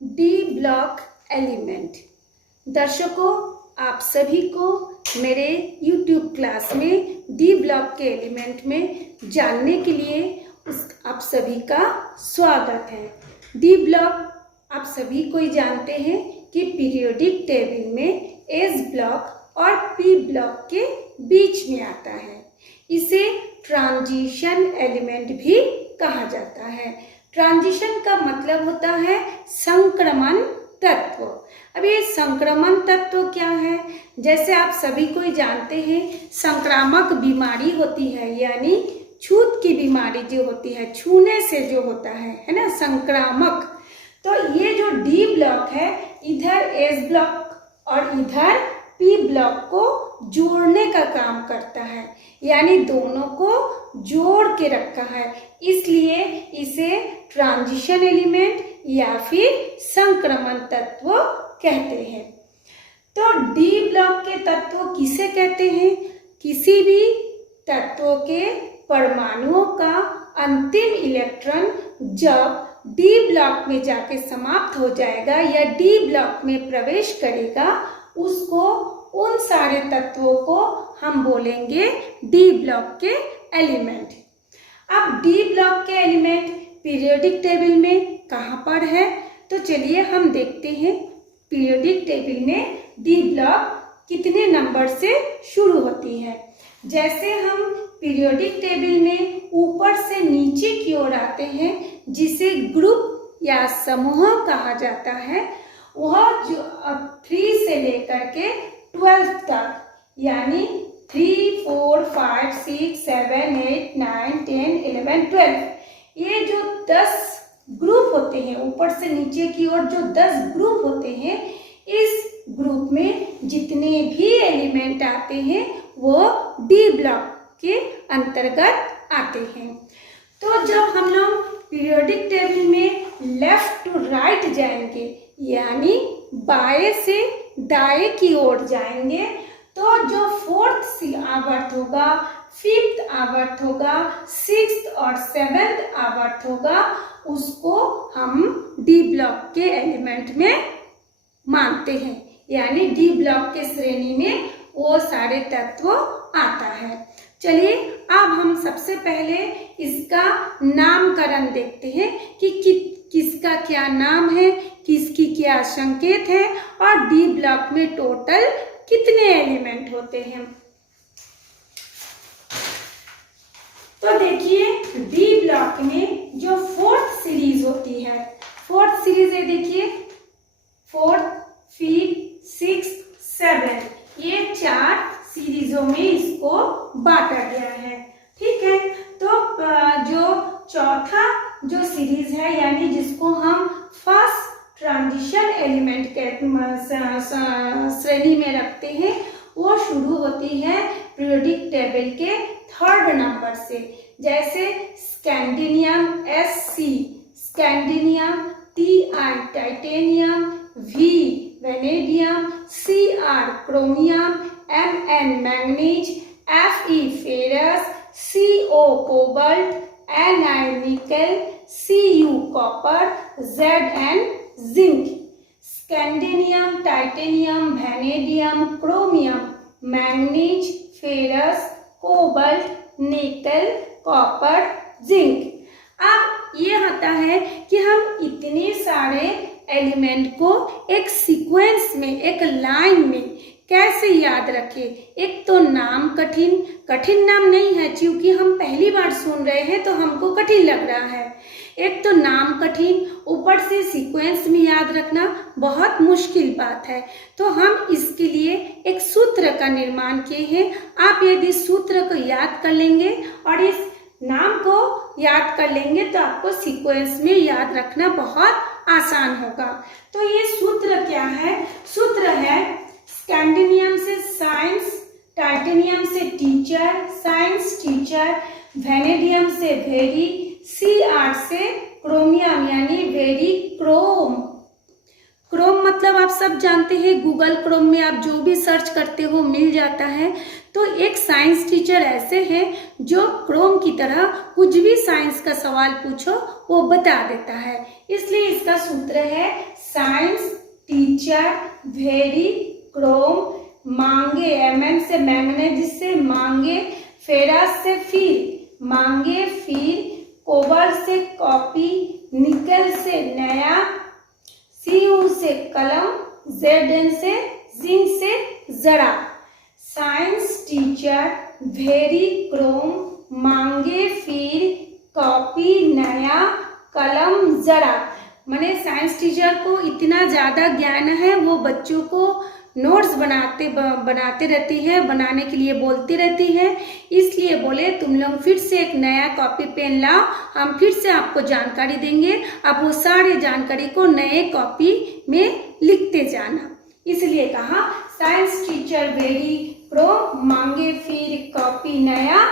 D block element. दर्शकों, आप सभी को मेरे YouTube क्लास में डी ब्लॉक के एलिमेंट में जानने के लिए आप सभी का स्वागत है। डी ब्लॉक आप सभी को ही जानते हैं कि पीरियोडिक टेबल में एस ब्लॉक और पी ब्लॉक के बीच में आता है। इसे ट्रांजिशन एलिमेंट भी कहा जाता है। ट्रांजिशन का मतलब होता है संक्रमण तत्व। अब ये संक्रमण तत्व क्या है? जैसे आप सभी को ही जानते हैं, संक्रामक बीमारी होती है, यानी छूत की बीमारी जो होती है, छूने से जो होता है ना, संक्रामक। तो ये जो डी ब्लॉक है, इधर एस ब्लॉक और इधर पी ब्लॉक को जोड़ने का काम करता है, यानी दोनों को जोड़ के रखा है, इसलिए इसे ट्रांजिशन एलिमेंट या फिर संक्रमण तत्व कहते हैं। तो डी ब्लॉक के तत्व किसे कहते हैं? किसी भी तत्व के परमाणुओं का अंतिम इलेक्ट्रॉन जब डी ब्लॉक में जाके समाप्त हो जाएगा या डी ब्लॉक में प्रवेश करेगा, उसको उन सारे तत्वों को हम बोलेंगे डी ब्लॉक के एलिमेंट। अब डी ब्लॉक के एलिमेंट पीरियोडिक टेबल में कहाँ पर है? तो चलिए हम देखते हैं पीरियोडिक टेबल में डी ब्लॉक कितने नंबर से शुरू होती है। जैसे हम पीरियोडिक टेबल में ऊपर से नीचे की ओर आते हैं, जिसे ग्रुप या समूह कहा जाता है, वह जो 3 से लेकर के 12 तक, यानी 3, 4, 5, 6, 7, 8, 9, 10, 11, 12, ये जो 10 ग्रुप होते हैं, ऊपर से नीचे की ओर जो 10 ग्रुप होते हैं, इस ग्रुप में जितने भी एलिमेंट आते हैं वो डी ब्लॉक के अंतर्गत आते हैं। तो जब हम लोग पीरियोडिक टेबल में लेफ्ट टू राइट जाएंगे, यानी बाएं से दाएं की ओर जाएंगे, तो जो 4th आवर्त होगा, 5th आवर्त होगा, 6th और 7th आवर्त होगा, उसको हम डी ब्लॉक के एलिमेंट में मानते हैं, यानी डी ब्लॉक के श्रेणी में वो सारे तत्व आता है। चलिए अब हम सबसे पहले इसका नामकरण देखते हैं कि किसका क्या नाम है, किसकी क्या संकेत है और डी ब्लॉक में टोटल कितने एलिमेंट होते हैं। तो देखिए डी ब्लॉक में जो 4th सीरीज होती है, 4th सीरीज है, देखिए 4th, 5th, 6th, 7, ये 4 सीरीजों में इसको बांटा गया है। ठीक है, तो जो चौथा जो सीरीज है, यानी जिसको हम फर्स्ट ट्रांजिशन एलिमेंट के श्रेणी में रखते हैं, वो शुरू होती है पीरियोडिक टेबल के 3rd नंबर से। जैसे scandium Sc, scandium, Ti titanium, V vanadium, Cr chromium, Mn manganese, Fe ferrous, Co cobalt, Ni nickel, Cu copper, Zn zinc. Scandium, titanium, vanadium, chromium, manganese, ferrous, cobalt, nickel, copper, zinc. अब ये होता है कि हम इतने सारे element को एक सीक्वेंस में, एक लाइन में कैसे याद रखें। एक तो नाम कठिन नाम नहीं है, क्योंकि हम पहली बार सुन रहे हैं तो हमको कठिन लग रहा है। एक तो नाम कठिन, ऊपर से सीक्वेंस में याद रखना बहुत मुश्किल बात है। तो हम इसके लिए एक सूत्र का निर्माण किए हैं। आप यदि सूत्र को याद कर लेंगे और इस नाम को याद कर लेंगे तो आपको सीक्वेंस में याद रखना बहुत आसान होगा। तो ये सूत्र क्या है? सूत्र है स्कैंडिनियम से साइंस, टाइटेनियम से टीचर, साइंस टीचर, वेनेडियम से वेरी, Cr से क्रोमियम यानी वेरी क्रोम। क्रोम मतलब आप सब जानते हैं, गूगल क्रोम में आप जो भी सर्च करते हो मिल जाता है। तो एक साइंस टीचर ऐसे हैं जो क्रोम की तरह कुछ भी साइंस का सवाल पूछो वो बता देता है। इसलिए इसका सूत्र है साइंस टीचर वेरी क्रोम, मांगे MN से मैग्नेज से मांगे, फेरस से फिर मांगे, फिर कोबाल्ट से कॉपी, निकल से नया, CU से कलम, ZN से जिंक से जरा। साइंस टीचर वेरी क्रोम, मांगे फिर कॉपी नया, कलम जरा। माने साइंस टीचर को इतना ज़्यादा ज्ञान है, वो बच्चों को नोट्स बनाते रहती है, बनाने के लिए बोलती रहती है। इसलिए बोले तुम लोग फिर से एक नया कॉपी पेन लाओ, हम फिर से आपको जानकारी देंगे, आप वो सारे जानकारी को नए कॉपी में लिखते जाना। इसलिए कहा साइंस टीचर वेरी क्रोम, मांगे फिर कॉपी नया,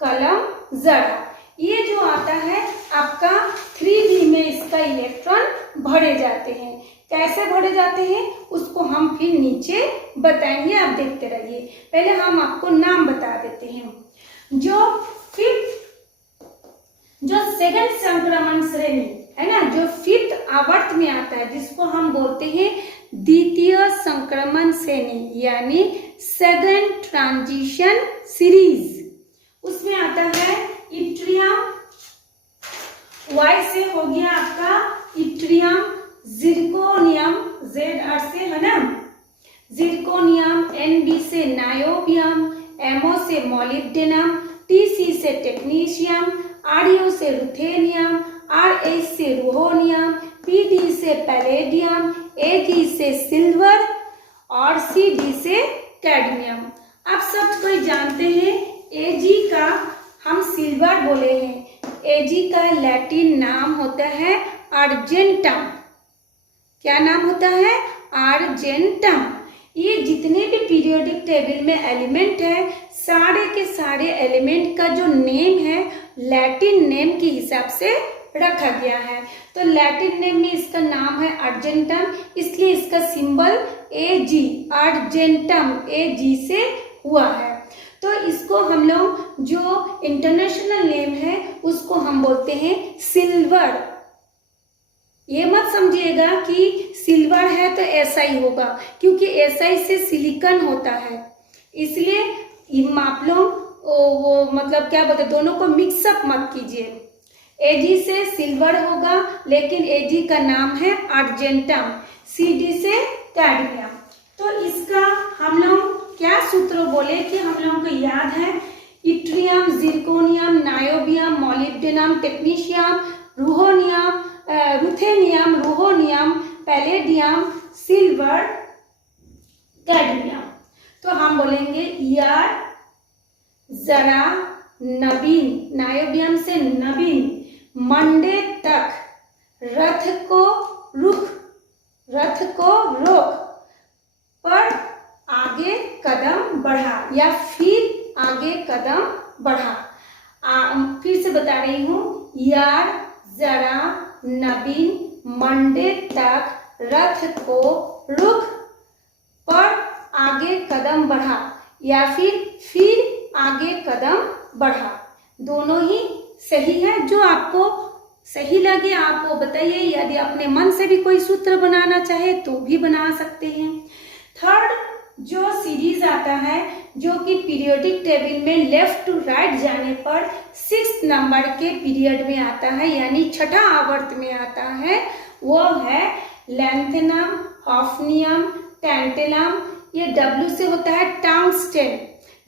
कलम जरा। ये जो आता है आपका 3D में इसका इलेक्ट्रॉन भरे जाते हैं। कैसे भरे जाते हैं उसको हम फिर नीचे बताएंगे, आप देखते रहिए। पहले हम आपको नाम बता देते हैं। जो सेकंड संक्रमण श्रेणी है ना, जो 5th आवर्त में आता है, जिसको हम बोलते हैं द्वितीय संक्रमण श्रेणी यानी सेकंड ट्रांजिशन सीरीज, उसमें आता है इट्रियम, Y से हो गया आपका इट्रियम, जिरकोनियम, ZR से है ना जिरकोनियम, NB से नायोबियम, MO से मोलिब्डेनम, TC से टेक्नीशियम, RU से रुथेनियम, RH से रुहोनियम, PD से पैलेडियम, AG से सिल्वर और CD से कैडमियम। आप सब कोई जानते हैं AG का हम सिल्वर बोले हैं। AG का लैटिन नाम होता है अर्जेंटम। क्या नाम होता है? अर्जेंटम। ये जितने भी पीरियोडिक टेबल में एलिमेंट है, सारे के सारे एलिमेंट का जो नेम है लैटिन नेम के हिसाब से रखा गया है। तो लैटिन नेम में इसका नाम है अर्जेंटम, इसलिए इसका सिंबल AG, अर्जेंटम AG से हुआ है। तो इसको हम लोग जो इंटरनेशनल नेम है उसको हम बोलते हैं सिल्वर। ये मत समझिएगा कि सिल्वर है तो SI होगा, क्योंकि SI से सिलिकॉन होता है, इसलिए आप लोग वो मतलब क्या बोलते, दोनों को मिक्सअप मत कीजिए। AG से सिल्वर होगा, लेकिन AG का नाम है अर्जेंटम, CD से कैडमियम। तो इसका हम लोग क्या सूत्र बोले कि हम लोगों को याद है, yttrium, zirconium, niobium, molybdenum, technetium, ruthenium, rhodium, palladium, silver, cadmium. तो हम बोलेंगे यार जरा नवीन, नायोबियम से नवीन, मंडे तक, रथ को रुख, रथ को रोक, पर आगे कदम बढ़ा या फिर आगे कदम बढ़ा। फिर से बता रही हूँ, यार जरा नवीन, मंडे तक, रथ को रुख, पर आगे कदम बढ़ा या फिर आगे कदम बढ़ा। दोनों ही सही है, जो आपको सही लगे आप वो बताइए। यदि अपने मन से भी कोई सूत्र बनाना चाहे तो भी बना सकते हैं। थर्ड जो सीरीज आता है, जो कि पीरियोडिक टेबल में लेफ्ट टू राइट जाने पर 6 नंबर के पीरियड में आता है, यानी छठा आवर्त में आता है, वो है लैंथेनम, हॉफनियम, टैंटेलम। ये W से होता है टंगस्टेन,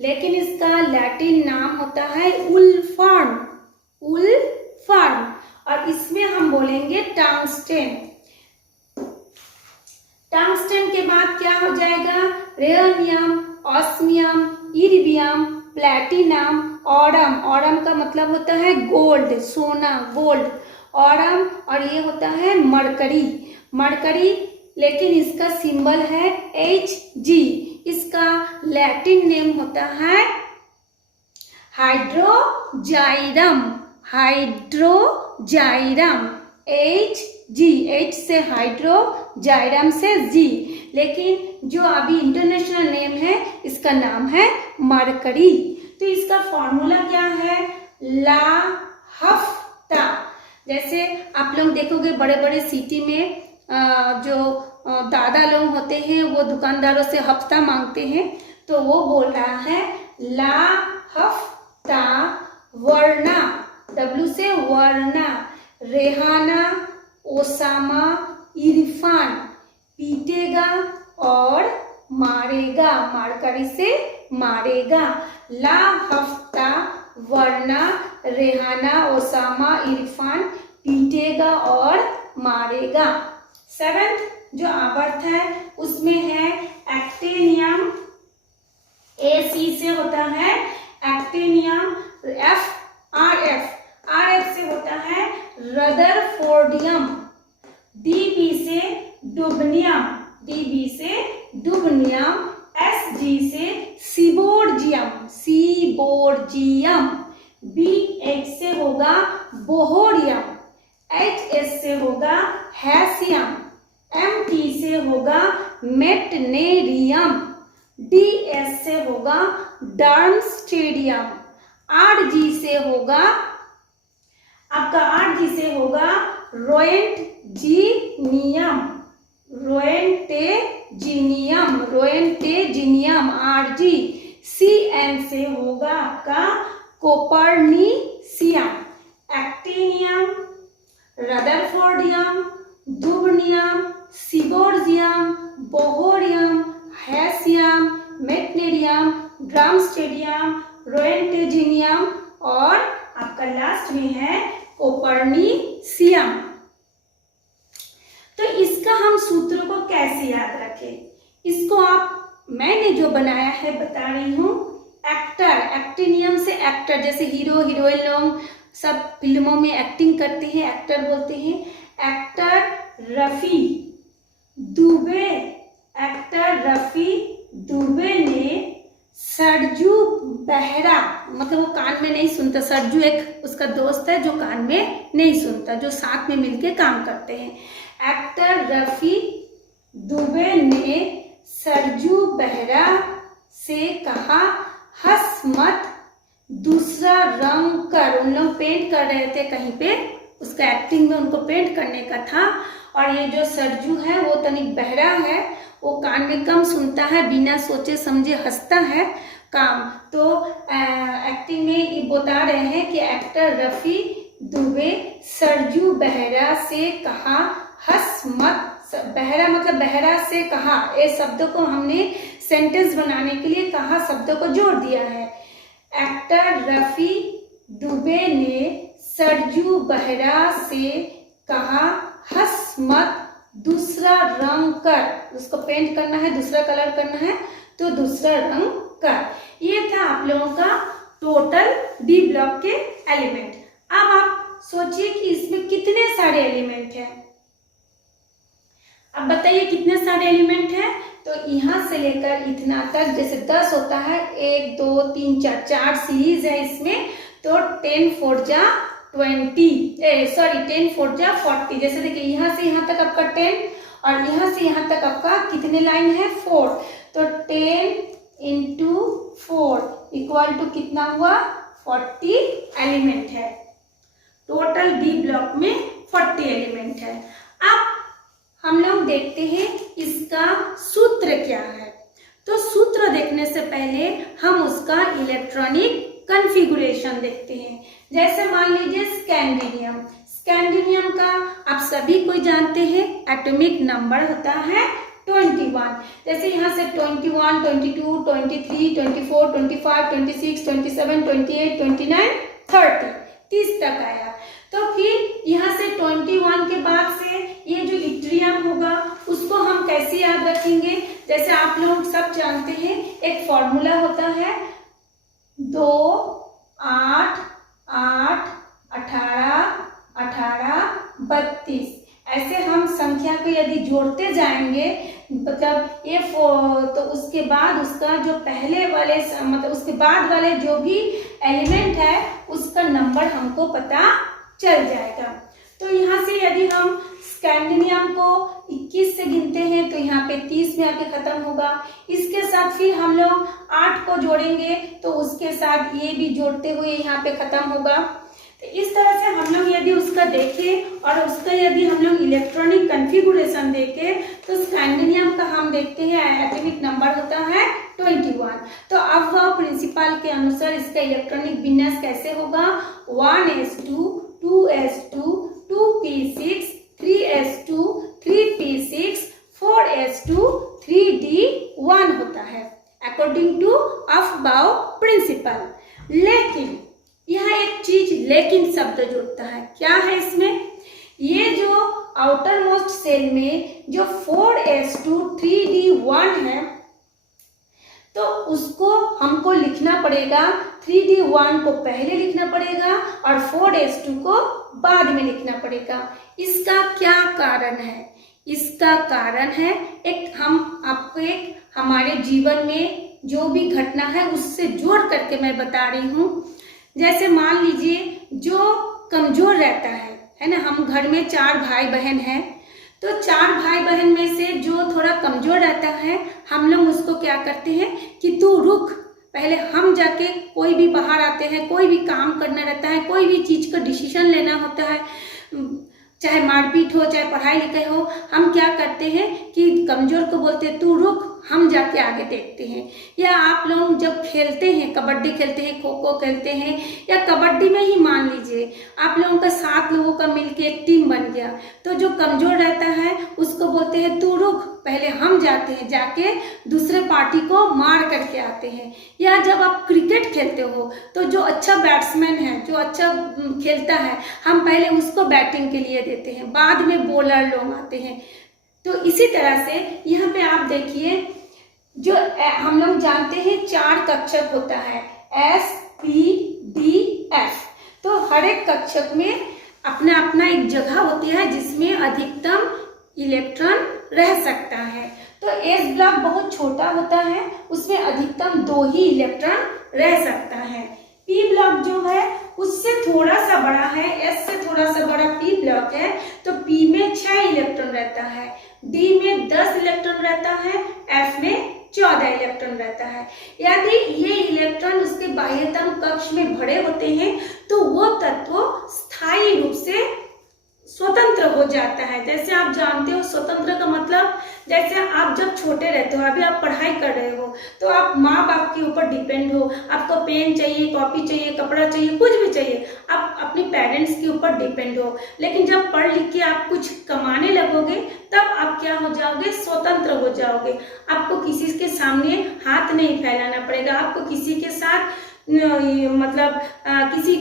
लेकिन इसका लैटिन नाम होता है उल्फर्न, उल्फर्न, और इसमें हम बोलेंगे टंगस्टेन। टंगस्टेन के बाद क्या हो जाएगा? रेयनियम, ऑस्मियम, इरिबियम, प्लैटिनम, ऑरम। ऑरम का मतलब होता है गोल्ड, सोना, गोल्ड, ऑरम। और ये होता है मरकरी, मरकरी, लेकिन इसका सिंबल है Hg। इसका लैटिन नेम होता है हाइड्रोजाइरम, हाइड्रोजाइरम H से हाइड्रो, जाइरम से G, लेकिन जो अभी इंटरनेशनल नेम है इसका नाम है मरकरी। तो इसका फॉर्मूला क्या है? ला हफ्ता। जैसे आप लोग देखोगे बड़े बड़े सिटी में जो दादा लोग होते हैं वो दुकानदारों से हफ्ता मांगते हैं, तो वो बोल रहा है ला हफ्ता वरना, W से वरना, रेहाना, ओसामा, इरफान पीटेगा और मारेगा, मारकरी से मारेगा। ला हफ्ता वरना रेहाना, ओसामा, इरफान पीटेगा और मारेगा। 7th जो आवर्त है उसमें है एक्टिनियम, AC से होता है एक्टिनियम, RF से होता है रदरफोर्डियम, DB से डुबनियम, SG से सीबोर्जियम, BH से होगा बोहोरियम, HS से होगा हैसियम, MT से होगा मेटनेरियम, DS से होगा डार्मस्टेडियम, RG से होगा आपका रोएंटेजिनियम, RG। CN से होगा आपका कोपर्निसियम। एक्टिनियम, रदरफोर्डियम, डुबनियम, सीबोर्जियम, बोहोरियम, हैसियम, मेटनेरियम, ड्रामस्टेडियम, रोएंटेजिनियम और आपका लास्ट में है कोपर्निसियम। तो इसका हम सूत्रों को कैसे याद रखें? इसको मैंने जो बनाया है बता रही हूँ। एक्टर, एक्टिनियम से एक्टर, जैसे हीरो हीरोइन लोग सब फिल्मों में एक्टिंग करते हैं, एक्टर बोलते हैं। एक्टर रफी दुबे ने सरजू बेहरा, मतलब वो कान में नहीं सुनता, सरजू एक उसका दोस्त है जो कान में नहीं सुनता, जो साथ में मिलके काम करते हैं। एक्टर रफी दुबे ने सरजू बेहरा से कहा हंस मत, दूसरा रंग कर। उन लोग पेंट कर रहे थे कहीं पे, उसका एक्टिंग में उनको पेंट करने का था। और ये जो सरजू है वो तनिक बहरा है, वो कान में कम सुनता है, बिना सोचे समझे हंसता है काम। तो एक्टिंग में ये बता रहे हैं कि एक्टर रफी दुबे सरजू बेहरा से कहा हंस मत। बहरा मतलब बहरा से कहा, ये शब्द को हमने सेंटेंस बनाने के लिए कहा शब्द को जोड़ दिया है। एक्टर रफी दुबे ने सरजू बेहरा से कहा हंस मत, दूसरा रंग कर। उसको पेंट करना है, दूसरा कलर करना है तो दूसरा रंग कर। ये था आप लोगों का टोटल डी ब्लॉक के एलिमेंट। अब आप सोचिए कि इसमें कितने सारे एलिमेंट हैं। अब बताइए कितने सारे एलिमेंट हैं। तो यहाँ से लेकर इतना तक, जैसे 10 होता है, 1 2 3 4 4 सीरीज है इसमें, तो 10 4 जा 10 4 जा 40। जैसे देखिए यहाँ से यहाँ तक आपका 10 और यहाँ से यहाँ तक आपका कितने लाइन है 4, तो 10 into 4 इक्वल टू कितना हुआ 40 एलिमेंट है। टोटल डी ब्लॉक में 40 एलिमेंट है। अब हम लोग देखते हैं इसका सूत्र क्या है। तो सूत्र देखने से पहले हम उसका इलेक्ट्रॉनिक कॉन्फ़िगरेशन देखते हैं। जैसे मान लीजिए स्कैंडिनियम का आप सभी कोई जानते हैं एटॉमिक नंबर होता है 21। जैसे यहाँ से 21, 22, 23, 24, 25, 26, 27, 28, 29, 30 तक आया। तो फिर यहाँ से 21 के बाद से ये जो इट्रियम होगा उसको हम कैसे याद रखेंगे। जैसे आप लोग सब जानते हैं एक फॉर्मूला होता है 2 8 8 18 18 32। ऐसे हम संख्या को यदि जोड़ते जाएंगे मतलब ये तो उसके बाद उसका जो पहले वाले मतलब उसके बाद वाले जो भी एलिमेंट है उसका नंबर हमको पता चल जाएगा। तो यहाँ से यदि हम स्कैंडिनियम को 21 से गिनते हैं तो यहाँ पे 30 में आके खत्म होगा। इसके साथ फिर हम लोग 8 को जोड़ेंगे तो उसके साथ ये भी जोड़ते हुए यहाँ पे खत्म होगा। तो इस तरह से हम लोग यदि उसका देखें और उसका यदि हम लोग इलेक्ट्रॉनिक कन्फिगुरेशन देखें तो स्कैंडिनियम का हम देखते हैं एटॉमिक नंबर होता है 21। तो अब वह प्रिंसिपल के अनुसार इसका इलेक्ट्रॉनिक विन्यास कैसे होगा, 1s2 2s2 2p6 3s2 3p6 4s2 3d1 होता है अकॉर्डिंग टू अफबाउ प्रिंसिपल। लेकिन यह एक चीज लेकिन शब्द जुड़ता है, क्या है इसमें, ये जो आउटर मोस्ट सेल में जो 4s2 3d1 है तो उसको हमको लिखना पड़ेगा, 3d1 को पहले लिखना पड़ेगा और 4s2 को बाद में लिखना पड़ेगा। इसका क्या कारण है, इसका कारण है हम आपको एक हमारे जीवन में जो भी घटना है उससे जोड़ करके मैं बता रही हूँ। जैसे मान लीजिए जो कमजोर रहता है ना, हम घर में 4 भाई बहन हैं, तो 4 भाई बहन में से जो थोड़ा कमजोर रहता है हम लोग उसको क्या करते हैं कि तू रुक, पहले हम जाके, कोई भी बाहर आते हैं, कोई भी काम करना रहता है, कोई भी चीज का डिसीजन लेना होता है, चाहे मारपीट हो चाहे पढ़ाई लिखाई हो, हम क्या करते हैं कि कमजोर को बोलते हैं तू रुक, हम जाके आगे देखते हैं। या आप लोग जब खेलते हैं, कबड्डी खेलते हैं, खो खो खेलते हैं, या कबड्डी में ही मान लीजिए आप लोगों का 7 लोगों का मिलके एक टीम बन गया, तो जो कमजोर रहता है उसको बोलते हैं तू रुक, पहले हम जाते हैं, जाके दूसरे पार्टी को मार करके आते हैं। या जब आप क्रिकेट खेलते हो तो जो अच्छा बैट्समैन है, जो अच्छा खेलता है, हम पहले उसको बैटिंग के लिए देते हैं, बाद में बॉलर लोग आते हैं। तो इसी तरह से यहाँ पे आप देखिए, जो हम लोग जानते हैं 4 कक्षक होता है, S P D F। तो हर एक कक्षक में अपना अपना एक जगह होती है जिसमें अधिकतम इलेक्ट्रॉन रह सकता है। तो S ब्लॉक बहुत छोटा होता है, उसमें अधिकतम 2 ही इलेक्ट्रॉन रह सकता है। P ब्लॉक जो है उससे थोड़ा सा बड़ा है, S से थोड़ा सा बड़ा P ब्लॉक है, तो P में 6 इलेक्ट्रॉन रहता है, D में 10 इलेक्ट्रॉन रहता है, F में 14 इलेक्ट्रॉन रहता है। यदि ये इलेक्ट्रॉन उसके बाह्यतम कक्ष में भरे होते हैं तो वो तत्व स्थायी रूप से स्वतंत्र हो जाता है। जैसे आप जानते हो स्वतंत्र का मतलब, जैसे आप जब छोटे रहते हो, अभी आप पढ़ाई कर रहे हो तो आप माँ बाप के ऊपर डिपेंड हो, आपको पेन चाहिए, कॉपी चाहिए, कपड़ा चाहिए, कुछ भी चाहिए, आप अपने पेरेंट्स के ऊपर डिपेंड हो। लेकिन जब पढ़ लिख के आप कुछ कमाने लगोगे तब आप क्या हो जाओगे, स्वतंत्र हो जाओगे। आपको किसी के सामने हाथ नहीं फैलाना पड़ेगा, आपको किसी के साथ मतलब किसी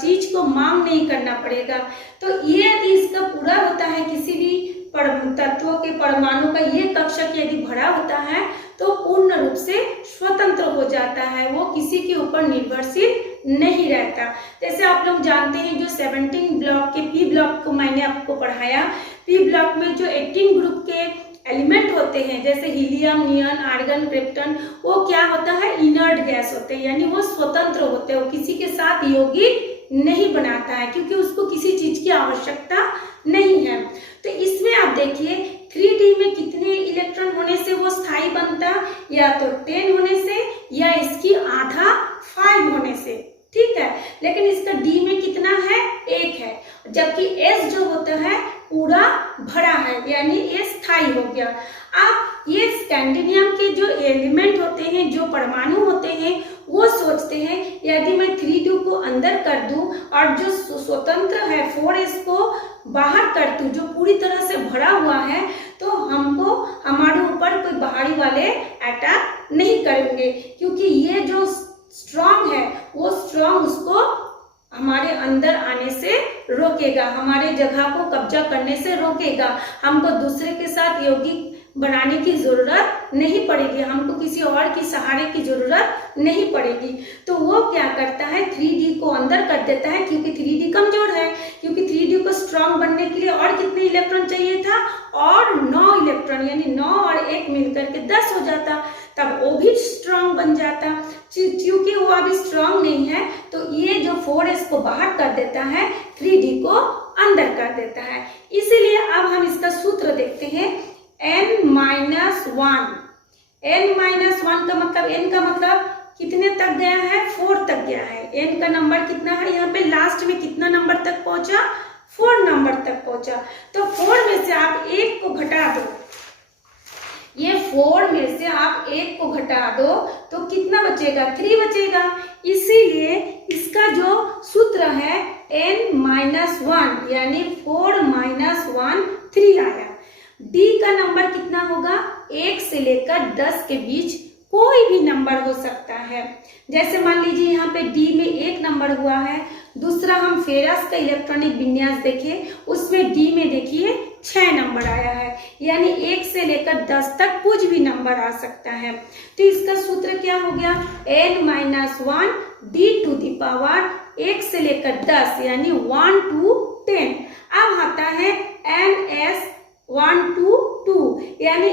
चीज को मांग नहीं करना पड़ेगा। तो ये यदि इसका पूरा होता है, किसी भी तत्वों के परमाणु का ये कक्षक यदि भरा होता है तो पूर्ण रूप से स्वतंत्र हो जाता है, वो किसी के ऊपर निर्भरशील नहीं रहता। जैसे आप लोग जानते हैं जो 17 ब्लॉक के P ब्लॉक को मैंने आपको पढ़ाया, P ब्लॉक में जो 18 ग्रुप के एलिमेंट होते हैं जैसे हीलियम, नियॉन, आर्गन, क्रिप्टन, वो क्या होता है, इनर्ट गैस होते हैं, यानी वो स्वतंत्र होते हैं, वो किसी के साथ यौगिक नहीं बनाता है क्योंकि उसको किसी चीज की आवश्यकता नहीं है। तो इसमें आप देखिए 3D में कितने इलेक्ट्रॉन होने से वो स्थायी बनता, या तो 10 होने से या इसकी आधा 5 होने से, ठीक है। लेकिन इसका D में कितना है, 1 है, जबकि S जो होता है पूरा भरा है, यानी ये स्थायी हो गया। आप ये स्कैंडिनियम के जो एलिमेंट होते हैं, जो परमाणु होते हैं, वो सोचते हैं यदि मैं 3D को अंदर कर दूं और जो स्वतंत्र है 4s को बाहर कर दूं, जो पूरी तरह से भरा हुआ है, तो हमको हमारे ऊपर कोई बाहरी वाले अटैक नहीं करेंगे, क्योंकि ये जो स्ट्रांग है वो स्ट्रांग उसको हमारे अंदर आने से रोकेगा, हमारे जगह को कब्जा करने से रोकेगा। हमको दूसरे के साथ यौगिक बनाने की जरूरत नहीं पड़ेगी, हमको किसी और की सहारे की जरूरत नहीं पड़ेगी। तो वो क्या करता है, 3D को अंदर कर देता है, क्योंकि 3D कमजोर है, क्योंकि 3D को स्ट्रांग बनने के लिए और कितने इलेक्ट्रॉन चाहिए था, और 9 इलेक्ट्रॉन, यानी 9 और 1 मिलकर के 10 हो जाता, तब वो भी स्ट्रांग बन जाता। क्योंकि वो अभी स्ट्रांग नहीं है तो ये जो 4s को बाहर कर देता है, 3D को अंदर कर देता है। इसीलिए अब हम इसका सूत्र देखते हैं, n-1। n-1 का मतलब, n का मतलब कितने तक गया है, 4 तक गया है। n का नंबर कितना है, यहाँ पे लास्ट में कितना नंबर तक पहुंचा, 4 नंबर तक पहुंचा। तो 4 में से आप 1 को घटा दो, ये 4 में से आप 1 को घटा दो तो कितना बचेगा, 3 बचेगा। इसीलिए इसका जो सूत्र है n-1 यानी 4 - 1 3 आया। d का नंबर कितना होगा, 1 से लेकर 10 के बीच कोई भी नंबर हो सकता है। जैसे मान लीजिए यहाँ पे d में 1 नंबर हुआ है। दूसरा हम फेरस का इलेक्ट्रॉनिक विन्यास देखें, उसमें d में देखिए 6 नंबर आया है, यानी 1 से लेकर 10 तक कुछ भी नंबर आ सकता है। तो इसका सूत्र क्या हो गया, n-1 d⁻, 1 से लेकर 10 यानी 1 to 10। अब आता है ns 1 to 2 यानी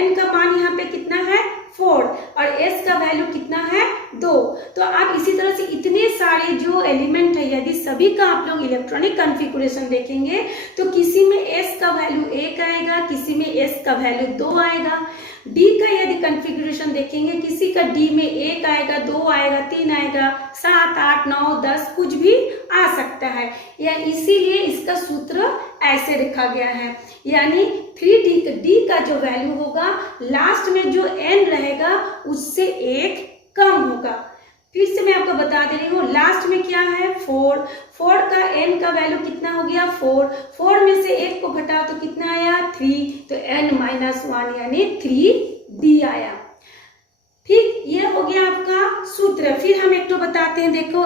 n का मान यहाँ पे कितना है, 4 और s का वैल्यू कितना है, 2। तो आप इसी तरह से इतने सारे जो एलिमेंट है, यदि सभी का आप लोग इलेक्ट्रॉनिक कॉन्फ़िगरेशन देखेंगे तो किसी में s का वैल्यू 1 आएगा, किसी में s का वैल्यू 2 आएगा। d का यदि कॉन्फ़िगरेशन देखेंगे, किसी का d में 1 आएगा, 2 आएगा, 3 आएगा, 7 8 9 10 कुछ भी आ सकता है। या इसीलिए इसका सूत्र ऐसे रखा गया है, यानी 3d का जो वैल्यू होगा लास्ट में जो n रहेगा उससे 1 कम होगा। फिर से मैं आपको बता दे रही हूँ, लास्ट में क्या है, 4 का n का वैल्यू कितना हो गया, 4 में से 1 को घटा तो कितना आया, 3। तो n-1 यानी 3d आया। ठीक, ये हो गया आपका सूत्र। फिर हम एक तो बताते हैं, देखो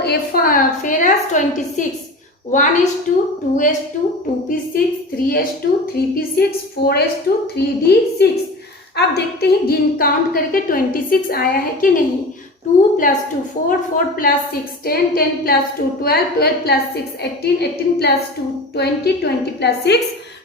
फेरस 26 1:2 2:2 2p6 3:2 3p6 4:2 3d6। अब देखते हैं गिन काउंट करके 26 आया है कि नहीं। 2 + 2 4 4 + 6 10 10 + 2 12 12 + 6 18 18 + 2 20 20 + 6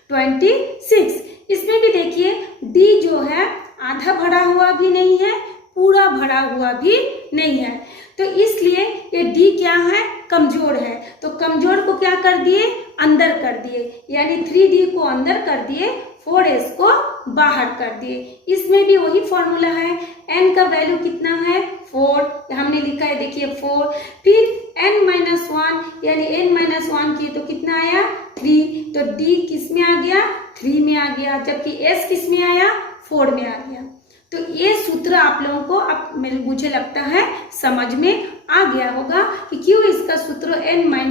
26। इसमें भी देखिए d जो है आधा भरा हुआ भी नहीं है, पूरा भरा हुआ भी नहीं है, तो इसलिए ये d क्या है, कमजोर है। तो कमजोर को क्या कर दिए, अंदर कर दिए, यानी 3d को अंदर कर दिए, 4s को बाहर कर दिए। इसमें भी वही फॉर्मूला है, n का वैल्यू कितना है, 4 हमने लिखा है, देखिए 4। फिर n-1 यानी n-1 किए तो कितना आया, 3। तो d किस में आ गया, 3 में आ गया, जबकि s किस में आया, 4 में आ गया। तो ये सूत्र आप लोगों को अब मुझे लगता है समझ में आ गया होगा कि क्यों इसका सूत्र n-1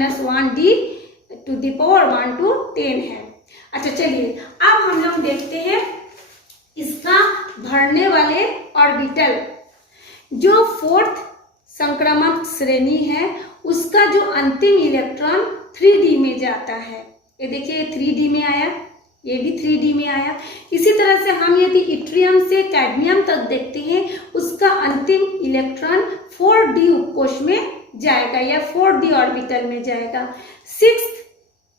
d⁻1 to 10 है। अच्छा चलिए, अब हम लोग देखते हैं इसका भरने वाले ऑर्बिटल। जो 4th संक्रामक श्रेणी है उसका जो अंतिम इलेक्ट्रॉन 3d में जाता है। ये देखिए 3d में आया, ये भी 3d में आया। इसी तरह से हम यदि इट्रियम से कैडमियम तक देखते हैं, उसका अंतिम इलेक्ट्रॉन 4d उपकोष में जाएगा या 4d ऑर्बिटल में जाएगा। 6th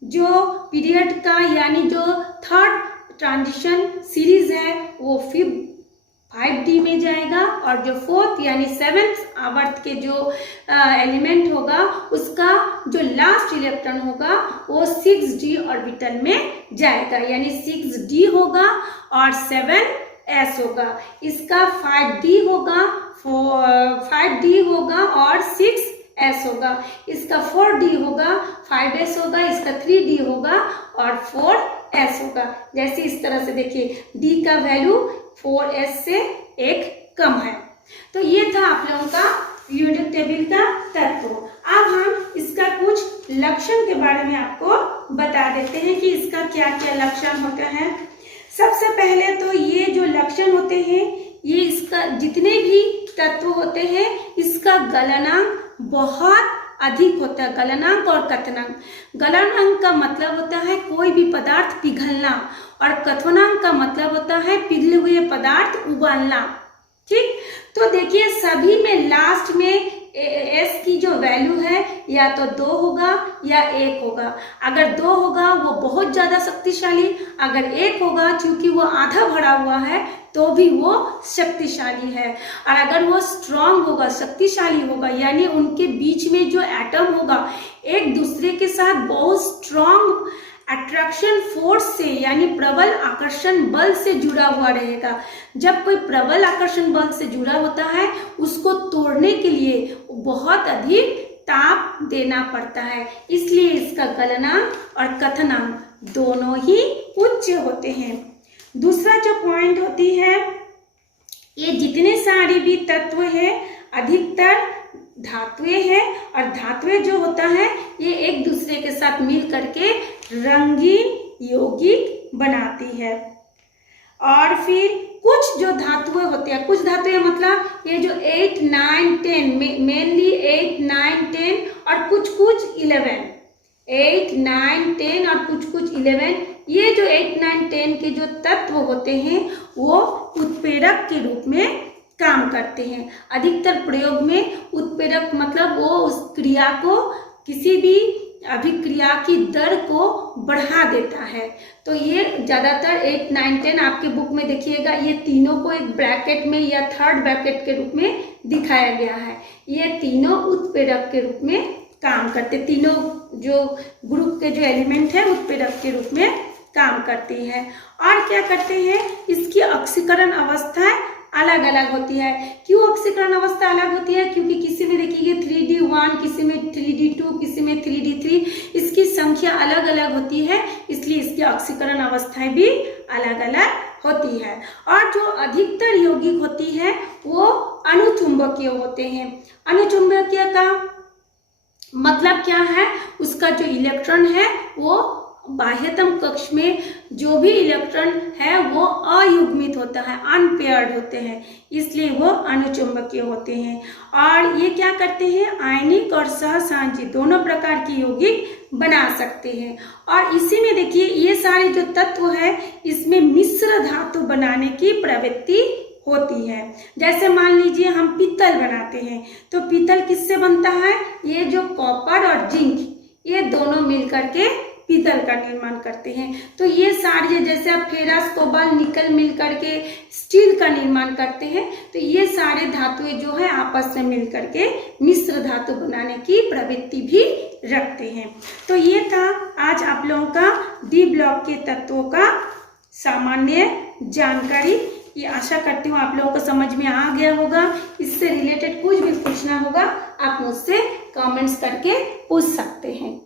जो पीरियड का यानी जो 3rd ट्रांजिशन सीरीज है वो 5d में जाएगा, और जो 4th यानी 7th आवर्त के जो एलिमेंट होगा उसका जो लास्ट इलेक्ट्रॉन होगा वो 6d ऑर्बिटल में जाएगा, यानी 6d होगा और 7s होगा। इसका 5d होगा, 5d होगा और 6s होगा। इसका 4d होगा, 5s होगा, इसका 3d होगा और 4s होगा। जैसे इस तरह से देखिए d का वैल्यू 4s से 1 कम है। तो ये था आप लोगों का पीरियोडिक टेबल का तत्व। अब हम इसका कुछ लक्षण के बारे में आपको बता देते हैं कि इसका क्या क्या लक्षण होता है। सबसे पहले तो ये जो लक्षण होते हैं, ये इसका जितने भी तत्व होते हैं इसका गलनांक बहुत अधिक होता है। गलनांक और कथनांक, गलनांक का मतलब होता है कोई भी पदार्थ पिघलना, और कथनांक का मतलब होता है पिघले हुए पदार्थ उबालना। ठीक, तो देखिए सभी में लास्ट में S की जो वैल्यू है या तो 2 होगा या 1 होगा। अगर 2 होगा वो बहुत ज़्यादा शक्तिशाली, अगर 1 होगा क्योंकि वो आधा भरा हुआ है तो भी वो शक्तिशाली है। और अगर वो स्ट्रांग होगा, शक्तिशाली होगा, यानी उनके बीच में जो एटम होगा एक दूसरे के साथ बहुत स्ट्रांग अट्रैक्शन फोर्स से यानी प्रबल आकर्षण बल से जुड़ा हुआ रहेगा। जब कोई प्रबल आकर्षण बल से जुड़ा होता है उसको तोड़ने के लिए बहुत अधिक ताप देना पड़ता है, इसलिए इसका गलनांक और कथनांक दोनों ही उच्च होते हैं। दूसरा जो पॉइंट होती है, ये जितने सारे भी तत्व है अधिकतर धातुएं हैं और धातुएं जो होता है ये एक दूसरे के साथ मिल करके रंगीन यौगिक बनाती है। और फिर कुछ जो धातुएं होती है, कुछ धातुएं मतलब ये जो 8, 9, 10 मेनली 8, 9, 10 और कुछ 11, 8, 9, 10 और कुछ 11, ये जो 8, 9, 10 के जो तत्व होते हैं वो उत्प्रेरक के रूप में काम करते हैं। अधिकतर प्रयोग में उत्प्रेरक मतलब वो उस क्रिया को, किसी भी अभिक्रिया की दर को बढ़ा देता है। तो ये ज़्यादातर 8, 9, 10 आपके बुक में देखिएगा, ये तीनों को एक ब्रैकेट में या थर्ड ब्रैकेट के रूप में दिखाया गया है। ये तीनों उत्प्रेरक के रूप में काम करते, तीनों जो ग्रुप के जो एलिमेंट है उत्प्रेरक के रूप में काम करती है। और क्या करते हैं, इसकी ऑक्सीकरण अवस्था अलग अलग होती है। क्यों ऑक्सीकरण अवस्था अलग होती है? क्योंकि किसी में देखिए 3D1, किसी में 3D2, किसी में 3D3, इसकी संख्या अलग अलग होती है, इसलिए इसकी ऑक्सीकरण अवस्थाएं भी अलग अलग होती है। और जो अधिकतर यौगिक होती है वो अनुचुंबकीय होते हैं। अनुचुंबकीय का मतलब क्या है? उसका जो इलेक्ट्रॉन है वो बाह्यतम कक्ष में जो भी इलेक्ट्रॉन है वो अयुग्मित होता है, अनपेयर्ड होते हैं, इसलिए वो अनुचुंबकीय होते हैं। और ये क्या करते हैं, आयनिक और सहसंयोजी दोनों प्रकार की यौगिक बना सकते हैं। और इसी में देखिए ये सारे जो तत्व है इसमें मिश्र धातु बनाने की प्रवृत्ति होती है। जैसे मान लीजिए हम पीतल बनाते हैं तो पीतल किससे बनता है? ये जो कॉपर और जिंक ये दोनों मिलकर के पीतल का निर्माण करते हैं। तो ये सारे, जैसे आप फेरस, कोबाल्ट, निकल मिल करके स्टील का निर्माण करते हैं, तो ये सारे धातुएं जो है आपस में मिल करके मिश्र धातु बनाने की प्रवृत्ति भी रखते हैं। तो ये था आज आप लोगों का डी ब्लॉक के तत्वों का सामान्य जानकारी। ये आशा करती हूँ आप लोगों को समझ में आ गया होगा। इससे रिलेटेड कुछ भी पूछना होगा आप मुझसे कमेंट्स करके पूछ सकते हैं।